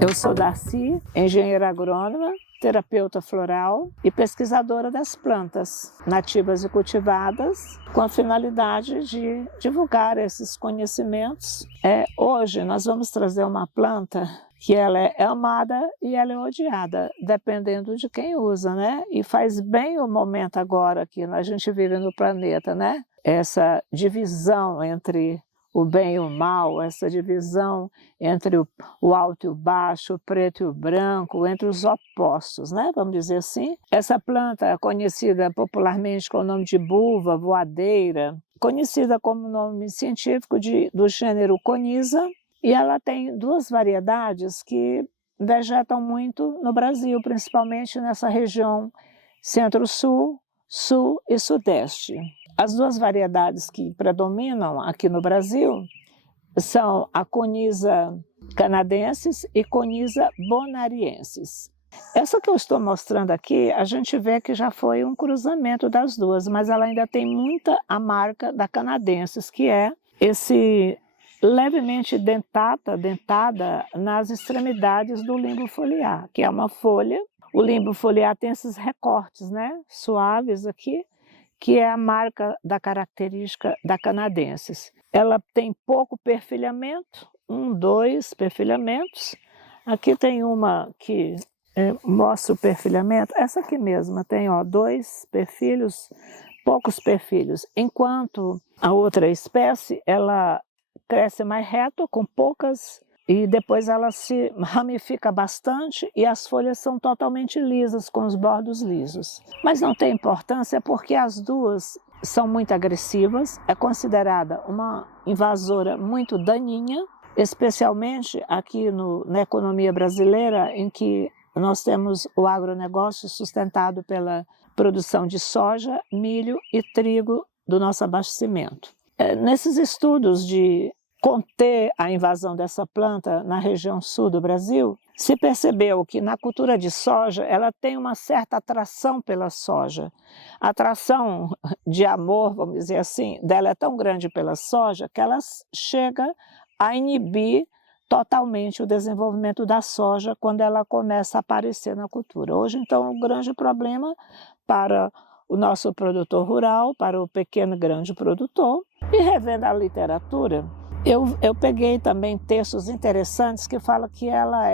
Eu sou Darcy, engenheira agrônoma, terapeuta floral e pesquisadora das plantas nativas e cultivadas, com a finalidade de divulgar esses conhecimentos. Hoje nós vamos trazer uma planta que ela é amada e ela é odiada, dependendo de quem usa, né? E faz bem o momento agora que a gente vive no planeta, né? Essa divisão entre o bem e o mal, essa divisão entre o alto e o baixo, o preto e o branco, entre os opostos, né? Vamos dizer assim. Essa planta é conhecida popularmente com o nome de buva voadeira, conhecida como nome científico do gênero Coniza, e ela tem duas variedades que vegetam muito no Brasil, principalmente nessa região centro-sul, sul e sudeste. As duas variedades que predominam aqui no Brasil são a Coniza canadensis e Coniza bonariensis. Essa que eu estou mostrando aqui, a gente vê que já foi um cruzamento das duas, mas ela ainda tem muita a marca da canadensis, que é esse levemente dentada nas extremidades do limbo foliar, que é uma folha. O limbo foliar tem esses recortes, né, suaves aqui, que é a marca da característica da canadensis. Ela tem pouco perfilhamento, 2 perfilhamentos. Aqui tem uma que mostra o perfilhamento, essa aqui mesma tem 2 perfilhos, poucos perfilhos, enquanto a outra espécie ela cresce mais reto, com poucas, e depois ela se ramifica bastante e as folhas são totalmente lisas, com os bordos lisos. Mas não tem importância porque as duas são muito agressivas, é considerada uma invasora muito daninha, especialmente aqui na economia brasileira, em que nós temos o agronegócio sustentado pela produção de soja, milho e trigo do nosso abastecimento. Nesses estudos de conter a invasão dessa planta na região sul do Brasil, se percebeu que na cultura de soja ela tem uma certa atração pela soja. A atração de amor, vamos dizer assim, dela é tão grande pela soja que ela chega a inibir totalmente o desenvolvimento da soja quando ela começa a aparecer na cultura. Hoje, então, é um grande problema para o nosso produtor rural, para o pequeno e grande produtor. E revendo a literatura, eu peguei também textos interessantes que falam que ela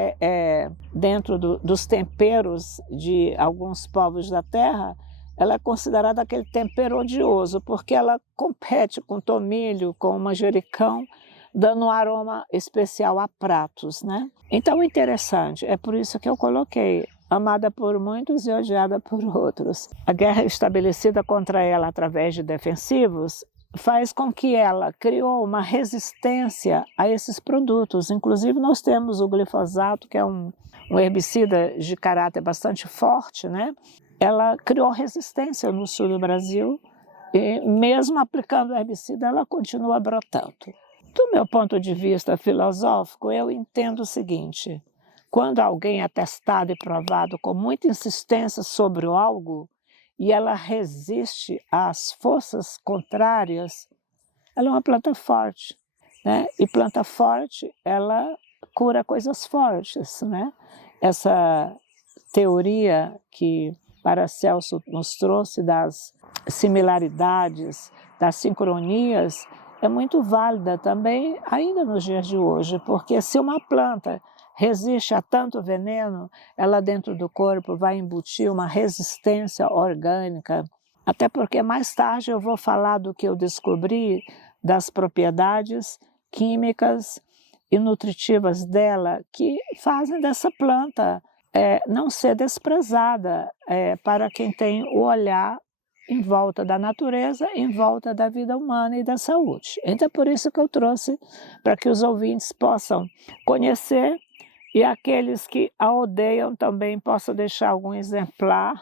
dentro dos temperos de alguns povos da terra, ela é considerada aquele tempero odioso, porque ela compete com tomilho, com manjericão, dando um aroma especial a pratos, né? Então, interessante, é por isso que eu coloquei amada por muitos e odiada por outros. A guerra estabelecida contra ela através de defensivos faz com que ela criou uma resistência a esses produtos. Inclusive, nós temos o glifosato, que é um herbicida de caráter bastante forte, né? Ela criou resistência no sul do Brasil e, mesmo aplicando o herbicida, ela continua brotando. Do meu ponto de vista filosófico, eu entendo o seguinte: quando alguém é testado e provado com muita insistência sobre algo, e ela resiste às forças contrárias, ela é uma planta forte, né? E planta forte, ela cura coisas fortes, né? Essa teoria que Paracelso nos trouxe das similaridades, das sincronias, é muito válida também ainda nos dias de hoje, porque se uma planta resiste a tanto veneno, ela dentro do corpo vai embutir uma resistência orgânica, até porque mais tarde eu vou falar do que eu descobri das propriedades químicas e nutritivas dela que fazem dessa planta não ser desprezada para quem tem o olhar em volta da natureza, em volta da vida humana e da saúde. Então é por isso que eu trouxe, para que os ouvintes possam conhecer e aqueles que a odeiam também possam deixar algum exemplar,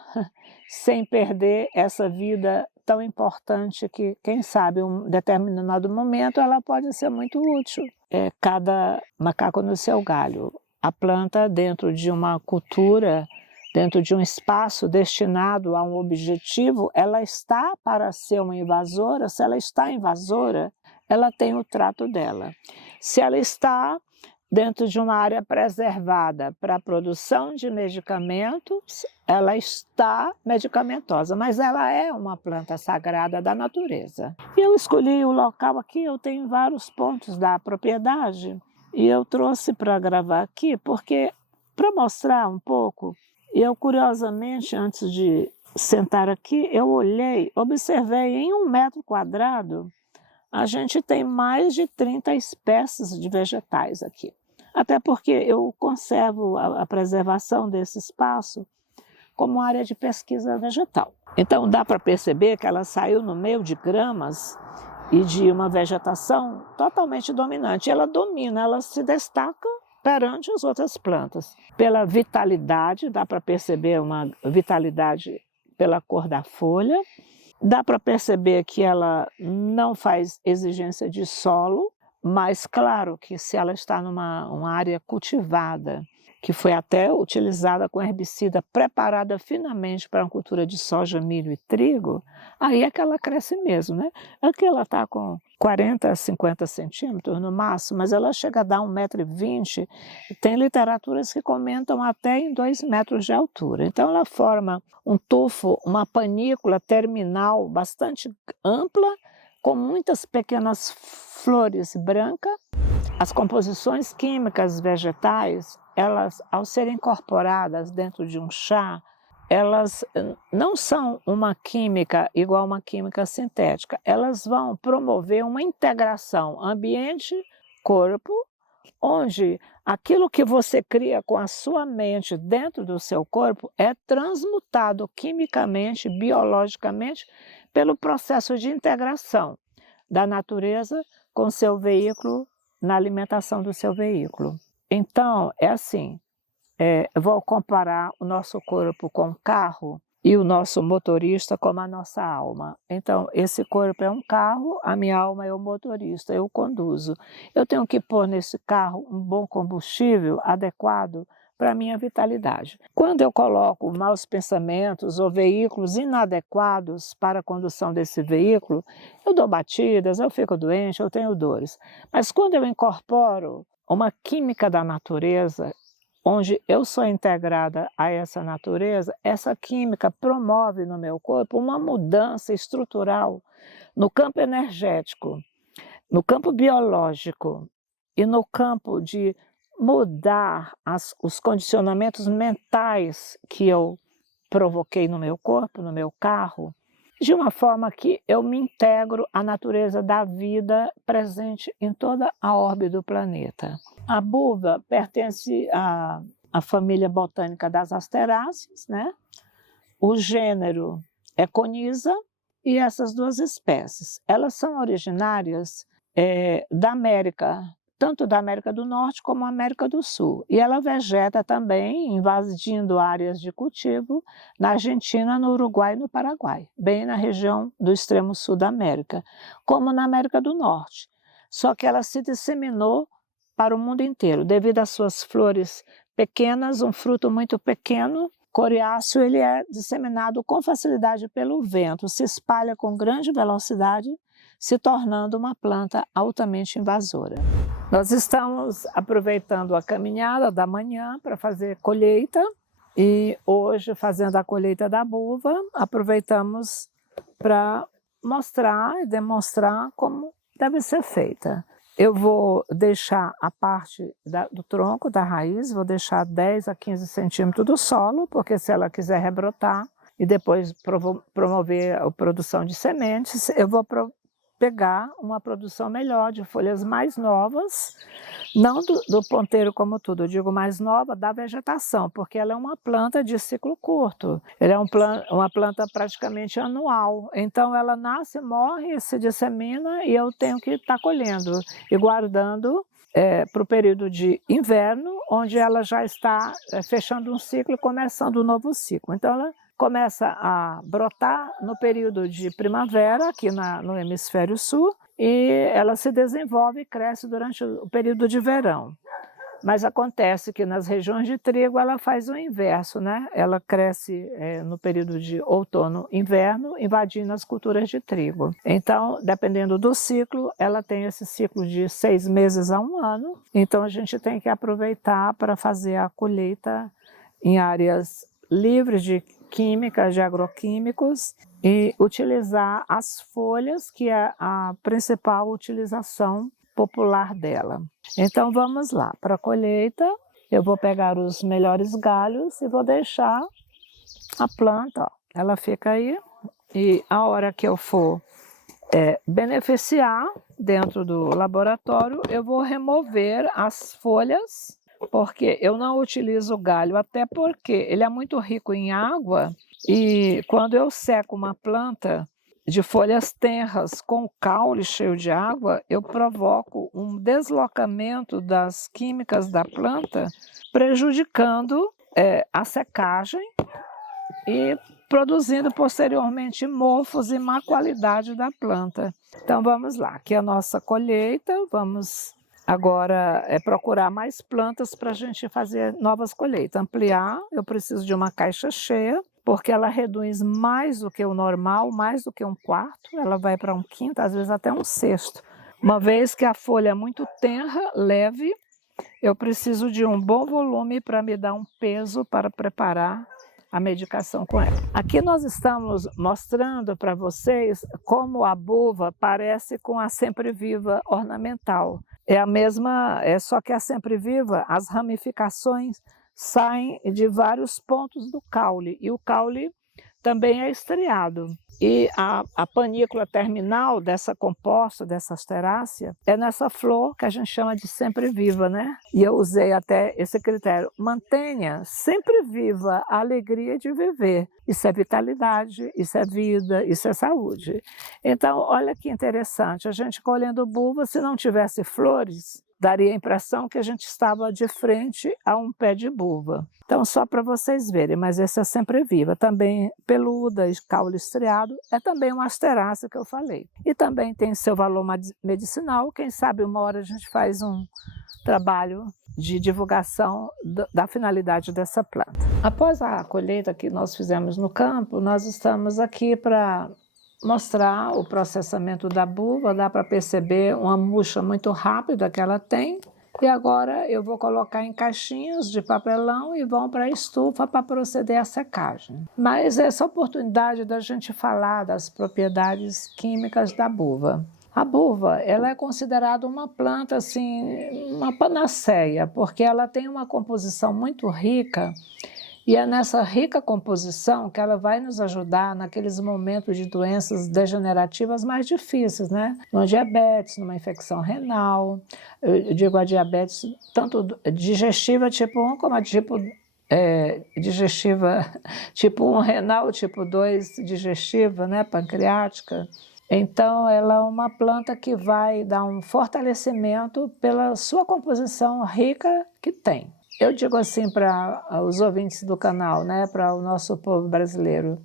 sem perder essa vida tão importante que, quem sabe, em um determinado momento, ela pode ser muito útil. Cada macaco no seu galho. A planta, dentro de uma cultura, dentro de um espaço destinado a um objetivo, ela está para ser uma invasora. Se ela está invasora, ela tem o trato dela. Se ela está dentro de uma área preservada para a produção de medicamentos, ela está medicamentosa, mas ela é uma planta sagrada da natureza. E eu escolhi o local aqui, eu tenho vários pontos da propriedade, e eu trouxe para gravar aqui, porque para mostrar um pouco, eu curiosamente, antes de sentar aqui, eu olhei, observei em 1 m², a gente tem mais de 30 espécies de vegetais aqui. Até porque eu conservo a preservação desse espaço como área de pesquisa vegetal. Então dá para perceber que ela saiu no meio de gramas e de uma vegetação totalmente dominante. Ela domina, ela se destaca perante as outras plantas. Pela vitalidade, dá para perceber uma vitalidade pela cor da folha. Dá para perceber que ela não faz exigência de solo, mas claro que se ela está numa área cultivada, que foi até utilizada com herbicida, preparada finamente para uma cultura de soja, milho e trigo, aí é que ela cresce mesmo, né? Aqui ela está com 40 a 50 centímetros no máximo, mas ela chega a dar 1,20 m. Tem literaturas que comentam até em 2 metros de altura. Então ela forma um tufo, uma panícula terminal bastante ampla, com muitas pequenas flores brancas. As composições químicas vegetais, elas, ao serem incorporadas dentro de um chá, elas não são uma química igual a uma química sintética. Elas vão promover uma integração ambiente-corpo, onde aquilo que você cria com a sua mente dentro do seu corpo é transmutado quimicamente, biologicamente, pelo processo de integração da natureza com seu veículo, na alimentação do seu veículo. Então, é assim, vou comparar o nosso corpo com um carro e o nosso motorista como a nossa alma. Então, esse corpo é um carro, a minha alma é o motorista, eu conduzo. Eu tenho que pôr nesse carro um bom combustível adequado para a minha vitalidade. Quando eu coloco maus pensamentos ou veículos inadequados para a condução desse veículo, eu dou batidas, eu fico doente, eu tenho dores. Mas quando eu incorporo uma química da natureza, onde eu sou integrada a essa natureza, essa química promove no meu corpo uma mudança estrutural no campo energético, no campo biológico e no campo de mudar os condicionamentos mentais que eu provoquei no meu corpo, no meu carro, de uma forma que eu me integro à natureza da vida presente em toda a órbita do planeta. A buva pertence à família botânica das asteráceas, né? O gênero é Coniza, e essas duas espécies, elas são originárias da América, tanto da América do Norte como da América do Sul. E ela vegeta também, invadindo áreas de cultivo na Argentina, no Uruguai e no Paraguai, bem na região do extremo sul da América, como na América do Norte. Só que ela se disseminou para o mundo inteiro, devido às suas flores pequenas, um fruto muito pequeno, coriáceo, ele é disseminado com facilidade pelo vento, se espalha com grande velocidade, se tornando uma planta altamente invasora. Nós estamos aproveitando a caminhada da manhã para fazer colheita e hoje, fazendo a colheita da buva, aproveitamos para mostrar e demonstrar como deve ser feita. Eu vou deixar a parte do tronco, da raiz, vou deixar 10 a 15 centímetros do solo, porque se ela quiser rebrotar e depois promover a produção de sementes, eu vou pegar uma produção melhor de folhas mais novas, não do ponteiro como tudo, eu digo mais nova da vegetação, porque ela é uma planta de ciclo curto, ela é uma planta praticamente anual, então ela nasce, morre, se dissemina e eu tenho que estar colhendo e guardando para o período de inverno, onde ela já está fechando um ciclo e começando um novo ciclo. Então ela começa a brotar no período de primavera, aqui no hemisfério sul, e ela se desenvolve e cresce durante o período de verão. Mas acontece que nas regiões de trigo ela faz o inverso, né? Ela cresce no período de outono, inverno, invadindo as culturas de trigo. Então, dependendo do ciclo, ela tem esse ciclo de 6 meses a 1 ano. Então, a gente tem que aproveitar para fazer a colheita em áreas livres de químicas, de agroquímicos, e utilizar as folhas, que é a principal utilização popular dela. Então vamos lá, para a colheita eu vou pegar os melhores galhos e vou deixar a planta, ó, ela fica aí, e a hora que eu for beneficiar dentro do laboratório, eu vou remover as folhas, porque eu não utilizo o galho, até porque ele é muito rico em água, e quando eu seco uma planta de folhas tenras com o caule cheio de água, eu provoco um deslocamento das químicas da planta, prejudicando a secagem e produzindo posteriormente mofos e má qualidade da planta. Então vamos lá, aqui é a nossa colheita, vamos agora procurar mais plantas para a gente fazer novas colheitas. Ampliar, eu preciso de uma caixa cheia, porque ela reduz mais do que o normal, mais do que 1/4, ela vai para 1/5, às vezes até 1/6. Uma vez que a folha é muito tenra, leve, eu preciso de um bom volume para me dar um peso para preparar a medicação com ela. Aqui nós estamos mostrando para vocês como a buva parece com a sempre-viva ornamental. É a mesma, só que a sempre-viva, as ramificações saem de vários pontos do caule, e o caule também é estriado. E a panícula terminal dessa composta, dessa asterácea, é nessa flor que a gente chama de sempre viva, né? E eu usei até esse critério: mantenha sempre viva a alegria de viver. Isso é vitalidade, isso é vida, isso é saúde. Então, olha que interessante, a gente colhendo buva, se não tivesse flores, daria a impressão que a gente estava de frente a um pé de buva. Então, só para vocês verem, mas essa é sempre viva, também peluda, caule estriado, é também uma asterácea que eu falei. E também tem seu valor medicinal, quem sabe uma hora a gente faz um trabalho de divulgação da finalidade dessa planta. Após a colheita que nós fizemos no campo, nós estamos aqui para mostrar o processamento da buva. Dá para perceber uma murcha muito rápida que ela tem. E agora eu vou colocar em caixinhas de papelão e vão para a estufa para proceder à secagem. Mas essa oportunidade da gente falar das propriedades químicas da buva. A buva, ela é considerada uma planta, assim, uma panaceia, porque ela tem uma composição muito rica. E é nessa rica composição que ela vai nos ajudar naqueles momentos de doenças degenerativas mais difíceis, né? Numa diabetes, numa infecção renal. Eu digo a diabetes tanto digestiva tipo 1 como a digestiva tipo 1 renal, tipo 2 digestiva, né? Pancreática. Então, ela é uma planta que vai dar um fortalecimento pela sua composição rica que tem. Eu digo assim para os ouvintes do canal, né, para o nosso povo brasileiro,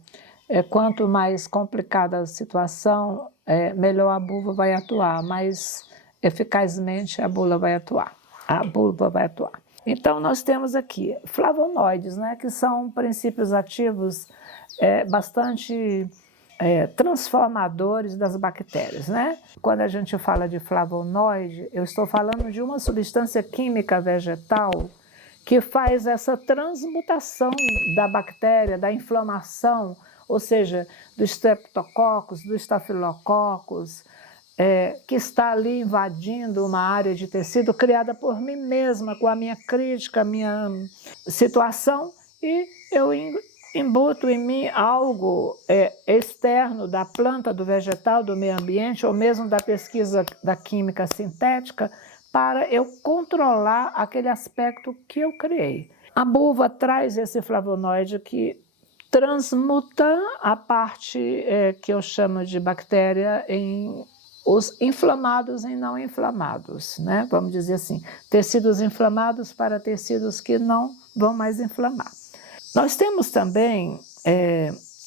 quanto mais complicada a situação, melhor a buva vai atuar, mais eficazmente a buva vai atuar. Então, nós temos aqui flavonoides, né, que são princípios ativos bastante transformadores das bactérias, né? Quando a gente fala de flavonoide, eu estou falando de uma substância química vegetal que faz essa transmutação da bactéria, da inflamação, ou seja, do streptococcus, do estafilococcus, que está ali invadindo uma área de tecido criada por mim mesma, com a minha crítica, a minha situação, e eu embuto em mim algo externo da planta, do vegetal, do meio ambiente, ou mesmo da pesquisa da química sintética, para eu controlar aquele aspecto que eu criei. A buva traz esse flavonoide que transmuta a parte que eu chamo de bactéria em os inflamados em não inflamados, né? Vamos dizer assim, tecidos inflamados para tecidos que não vão mais inflamar. Nós temos também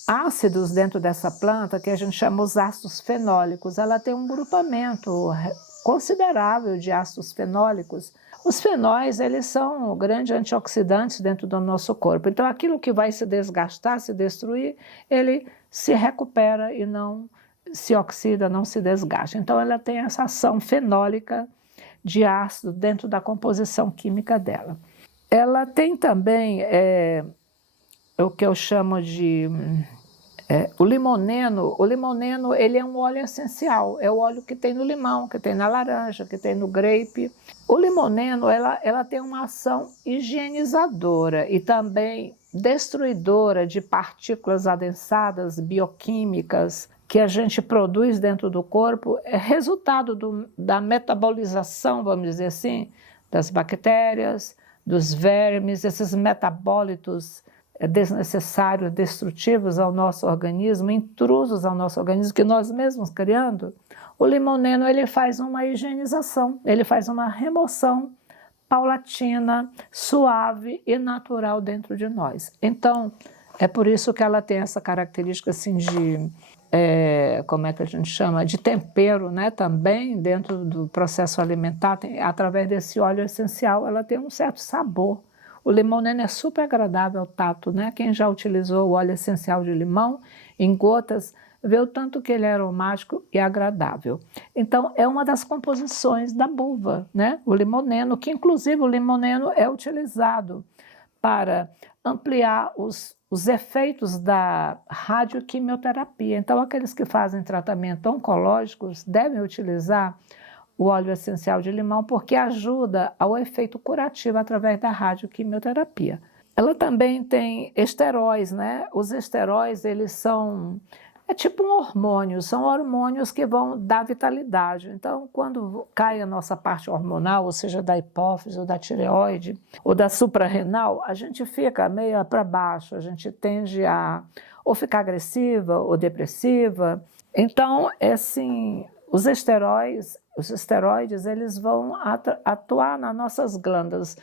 ácidos dentro dessa planta que a gente chama os ácidos fenólicos. Ela tem um grupamento considerável de ácidos fenólicos. Os fenóis, eles são grandes antioxidantes dentro do nosso corpo. Então, aquilo que vai se desgastar, se destruir, ele se recupera e não se oxida, não se desgasta. Então, ela tem essa ação fenólica de ácido dentro da composição química dela. Ela tem também o que eu chamo de o limoneno. O limoneno, ele é um óleo essencial, é o óleo que tem no limão, que tem na laranja, que tem no grape. O limoneno, ela tem uma ação higienizadora e também destruidora de partículas adensadas, bioquímicas, que a gente produz dentro do corpo, é resultado da metabolização, vamos dizer assim, das bactérias, dos vermes, esses metabólitos desnecessários, destrutivos ao nosso organismo, intrusos ao nosso organismo, que nós mesmos criando. O limoneno, ele faz uma higienização, ele faz uma remoção paulatina, suave e natural dentro de nós. Então, é por isso que ela tem essa característica assim de, como é que a gente chama, de tempero, né? Também dentro do processo alimentar, através desse óleo essencial, ela tem um certo sabor. O limoneno é super agradável ao tato, né? Quem já utilizou o óleo essencial de limão em gotas, vê o tanto que ele é aromático e agradável. Então, é uma das composições da buva, né? O limoneno, que inclusive o limoneno é utilizado para ampliar os efeitos da radioquimioterapia. Então, aqueles que fazem tratamento oncológicos devem utilizar o óleo essencial de limão porque ajuda ao efeito curativo através da radioquimioterapia. Ela também tem esteróis, né? Os esteróis, eles são tipo um hormônio, são hormônios que vão dar vitalidade. Então, quando cai a nossa parte hormonal, ou seja, da hipófise, ou da tireoide, ou da suprarrenal, a gente fica meio para baixo, a gente tende a ou ficar agressiva ou depressiva. Então, assim, os esteroides, eles vão atuar nas nossas glândulas,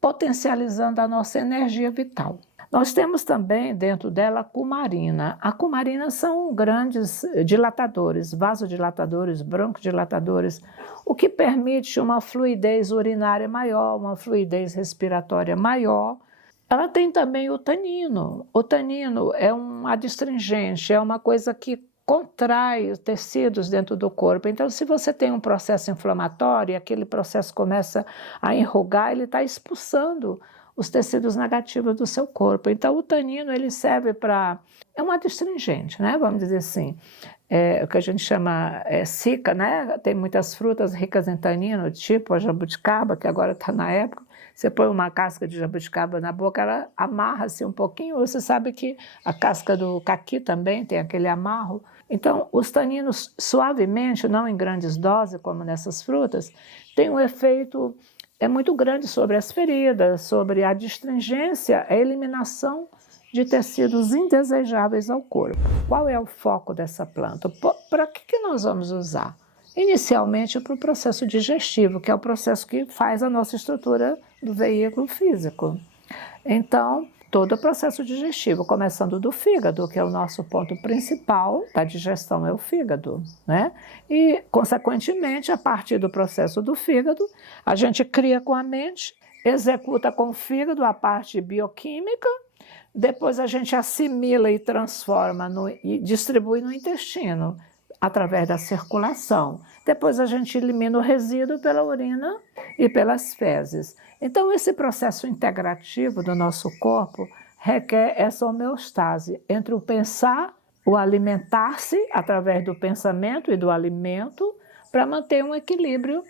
potencializando a nossa energia vital. Nós temos também dentro dela a cumarina. A cumarina são grandes dilatadores, vasodilatadores, broncodilatadores, o que permite uma fluidez urinária maior, uma fluidez respiratória maior. Ela tem também o tanino. O tanino é um adstringente, é uma coisa que contrai os tecidos dentro do corpo. Então, se você tem um processo inflamatório e aquele processo começa a enrugar, ele está expulsando os tecidos negativos do seu corpo. Então, o tanino, ele serve para... é um adstringente, né? Vamos dizer assim. O que a gente chama cica, né? Tem muitas frutas ricas em tanino, tipo a jabuticaba, que agora está na época. Você põe uma casca de jabuticaba na boca, ela amarra-se um pouquinho. Você sabe que a casca do caqui também tem aquele amarro. Então, os taninos, suavemente, não em grandes doses, como nessas frutas, têm um efeito muito grande sobre as feridas, sobre a adstringência, a eliminação de tecidos indesejáveis ao corpo. Qual é o foco dessa planta? Para que nós vamos usar? Inicialmente para o processo digestivo, que é o processo que faz a nossa estrutura do veículo físico. Então, todo o processo digestivo, começando do fígado, que é o nosso ponto principal da digestão, é o fígado, né? E, consequentemente, a partir do processo do fígado, a gente cria com a mente, executa com o fígado a parte bioquímica, depois a gente assimila e transforma e distribui no intestino, através da circulação. Depois a gente elimina o resíduo pela urina e pelas fezes. Então, esse processo integrativo do nosso corpo requer essa homeostase entre o pensar, o alimentar-se através do pensamento e do alimento, para manter um equilíbrio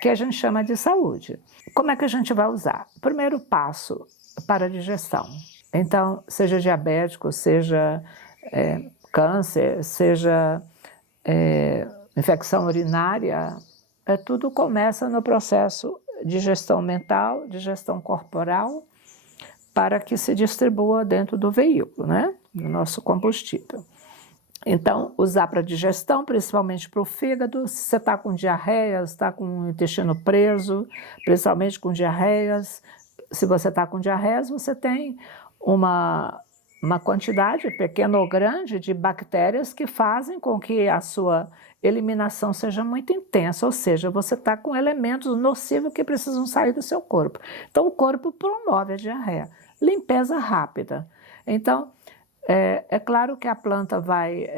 que a gente chama de saúde. Como é que a gente vai usar? Primeiro passo para a digestão. Então, seja diabético, seja câncer, seja infecção urinária, tudo começa no processo de digestão mental, digestão corporal, para que se distribua dentro do veículo, né? Do nosso combustível. Então, usar para digestão, principalmente para o fígado, se você está com diarreias, está com o intestino preso, principalmente com diarreias, se você está com diarreias, você tem uma uma quantidade pequena ou grande de bactérias que fazem com que a sua eliminação seja muito intensa, ou seja, você está com elementos nocivos que precisam sair do seu corpo. Então, o corpo promove a diarreia. Limpeza rápida. Então, é claro que a planta vai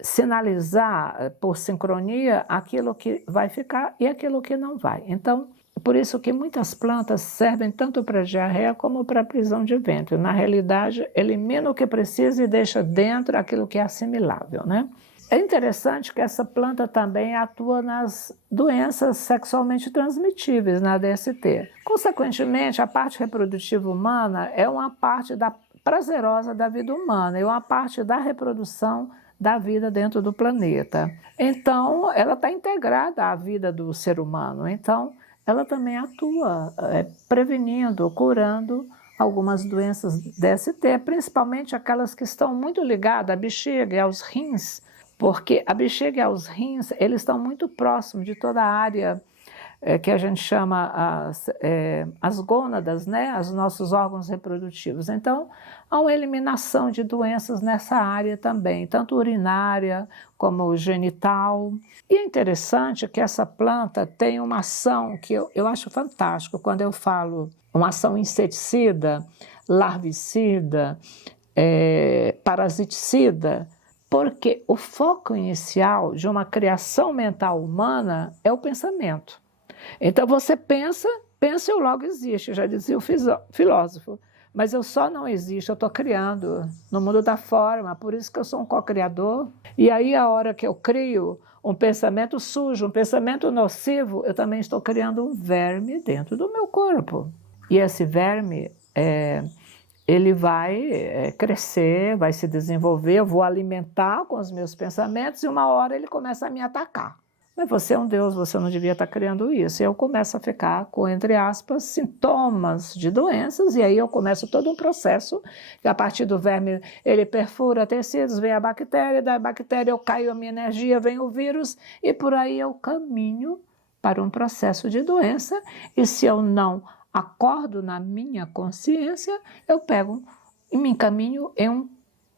sinalizar por sincronia aquilo que vai ficar e aquilo que não vai. Então, por isso que muitas plantas servem tanto para diarreia como para prisão de ventre. Na realidade, elimina o que precisa e deixa dentro aquilo que é assimilável, né? É interessante que essa planta também atua nas doenças sexualmente transmitíveis, na DST. Consequentemente, a parte reprodutiva humana é uma parte prazerosa da vida humana, é uma parte da reprodução da vida dentro do planeta. Então, ela está integrada à vida do ser humano. Então, ela também atua prevenindo, curando algumas doenças DST, principalmente aquelas que estão muito ligadas à bexiga e aos rins, porque a bexiga e os rins, eles estão muito próximos de toda a área que a gente chama as gônadas, né? Os nossos órgãos reprodutivos. Então, há uma eliminação de doenças nessa área também, tanto urinária como genital. E é interessante que essa planta tem uma ação que eu acho fantástico, quando eu falo uma ação inseticida, larvicida, parasiticida, porque o foco inicial de uma criação mental humana é o pensamento. Então você pensa e eu logo existe, já dizia o filósofo. Mas eu só não existo, eu estou criando no mundo da forma, por isso que eu sou um co-criador. E aí a hora que eu crio um pensamento sujo, um pensamento nocivo, eu também estou criando um verme dentro do meu corpo. E esse verme ele vai crescer, vai se desenvolver, eu vou alimentar com os meus pensamentos e uma hora ele começa a me atacar. Mas você é um Deus, você não devia estar criando isso. E eu começo a ficar com, entre aspas, sintomas de doenças, e aí eu começo todo um processo, que a partir do verme ele perfura tecidos, vem a bactéria, da bactéria eu caio a minha energia, vem o vírus, e por aí eu caminho para um processo de doença, e se eu não acordo na minha consciência, eu pego e me encaminho em um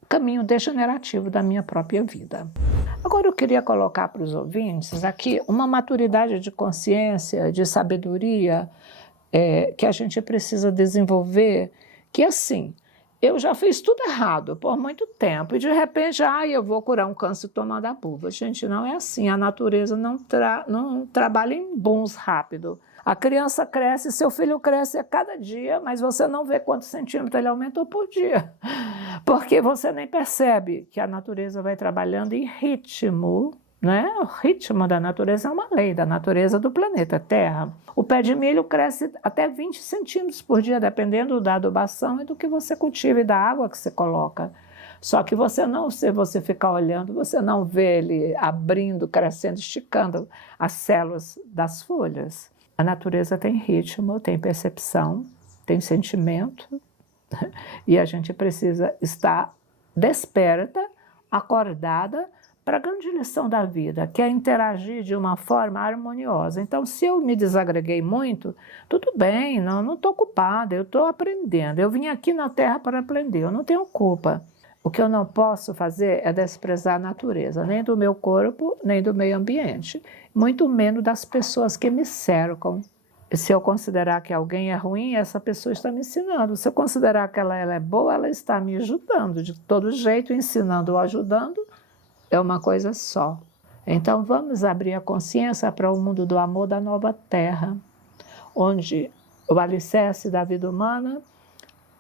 caminho degenerativo da minha própria vida. Agora eu queria colocar para os ouvintes aqui uma maturidade de consciência, de sabedoria que a gente precisa desenvolver, que assim, eu já fiz tudo errado por muito tempo e de repente, eu vou curar um câncer tomando a buva. Gente, não é assim, a natureza não trabalha em bons rápido. A criança cresce, seu filho cresce a cada dia, mas você não vê quantos centímetros ele aumentou por dia, porque você nem percebe que a natureza vai trabalhando em ritmo, né? O ritmo da natureza é uma lei da natureza do planeta Terra. O pé de milho cresce até 20 centímetros por dia, dependendo da adubação e do que você cultiva e da água que você coloca. Só que se você ficar olhando, você não vê ele abrindo, crescendo, esticando as células das folhas. A natureza tem ritmo, tem percepção, tem sentimento, e a gente precisa estar desperta, acordada, para a grande lição da vida, que é interagir de uma forma harmoniosa. Então, se eu me desagreguei muito, tudo bem, não estou culpada, eu estou aprendendo. Eu vim aqui na Terra para aprender, eu não tenho culpa. O que eu não posso fazer é desprezar a natureza, nem do meu corpo, nem do meio ambiente, muito menos das pessoas que me cercam. E se eu considerar que alguém é ruim, essa pessoa está me ensinando. Se eu considerar que ela é boa, ela está me ajudando. De todo jeito, ensinando ou ajudando, é uma coisa só. Então vamos abrir a consciência para o mundo do amor da nova Terra, onde o alicerce da vida humana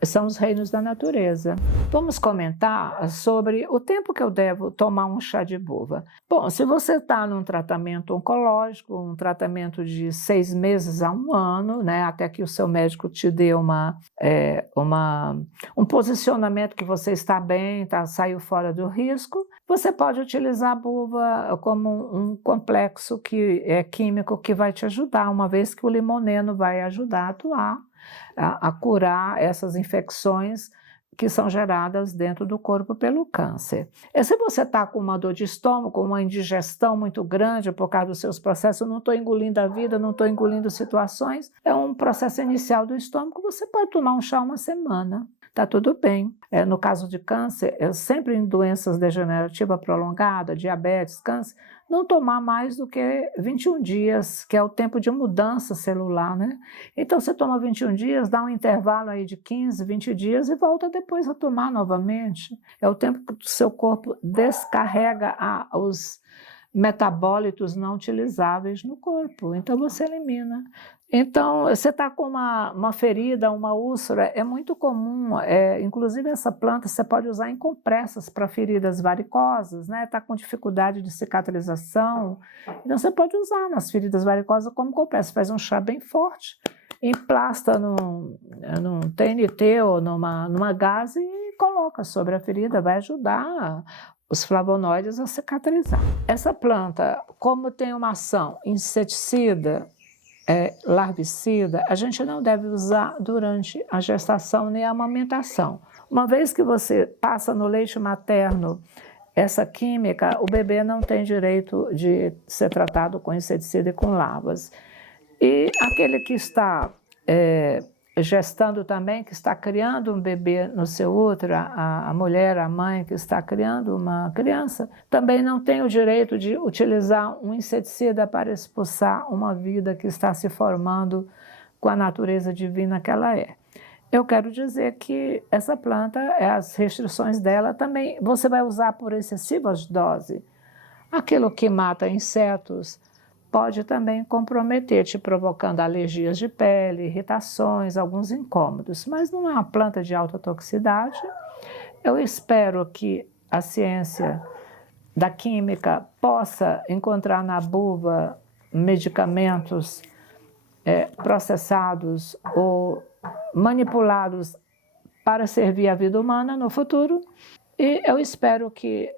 são os reinos da natureza. Vamos comentar sobre o tempo que eu devo tomar um chá de buva. Bom, se você está num tratamento oncológico, um tratamento de 6 meses a 1 ano, né, até que o seu médico te dê um posicionamento que você está bem, saiu fora do risco, você pode utilizar a buva como um complexo químico que vai te ajudar, uma vez que o limoneno vai ajudar a atuar, a curar essas infecções que são geradas dentro do corpo pelo câncer. E se você está com uma dor de estômago, uma indigestão muito grande por causa dos seus processos, não estou engolindo a vida, não estou engolindo situações, é um processo inicial do estômago, você pode tomar um chá 1 semana. está tudo bem. No caso de câncer, sempre em doenças degenerativas prolongadas, diabetes, câncer, não tomar mais do que 21 dias, que é o tempo de mudança celular, né? Então, você toma 21 dias, dá um intervalo aí de 15, 20 dias e volta depois a tomar novamente. É o tempo que o seu corpo descarrega os metabólitos não utilizáveis no corpo, então você elimina. Então, você está com uma ferida, uma úlcera, é muito comum, inclusive essa planta você pode usar em compressas para feridas varicosas, né? Está com dificuldade de cicatrização, então você pode usar nas feridas varicosas como compressa, faz um chá bem forte, emplasta num TNT ou numa gaze e coloca sobre a ferida, vai ajudar os flavonoides a cicatrizar. Essa planta, como tem uma ação inseticida, larvicida, a gente não deve usar durante a gestação nem a amamentação. Uma vez que você passa no leite materno essa química, o bebê não tem direito de ser tratado com inseticida e com larvas. E aquele que está gestando também, que está criando um bebê no seu útero, a mulher, a mãe que está criando uma criança, também não tem o direito de utilizar um inseticida para expulsar uma vida que está se formando com a natureza divina que ela é. Eu quero dizer que essa planta, as restrições dela também, você vai usar por excessivas doses. Aquilo que mata insetos pode também comprometer, te provocando alergias de pele, irritações, alguns incômodos, mas não é uma planta de alta toxicidade. Eu espero que a ciência da química possa encontrar na buva medicamentos processados ou manipulados para servir a vida humana no futuro, e eu espero que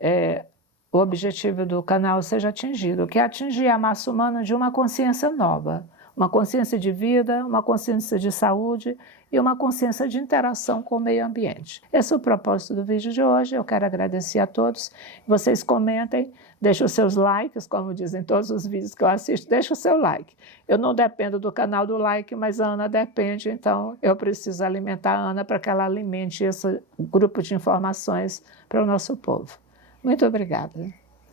o objetivo do canal seja atingido, que é atingir a massa humana de uma consciência nova, uma consciência de vida, uma consciência de saúde e uma consciência de interação com o meio ambiente. Esse é o propósito do vídeo de hoje. Eu quero agradecer a todos. Vocês comentem, deixem os seus likes, como dizem todos os vídeos que eu assisto, deixa o seu like. Eu não dependo do canal do like, mas a Ana depende, então eu preciso alimentar a Ana para que ela alimente esse grupo de informações para o nosso povo. Muito obrigada.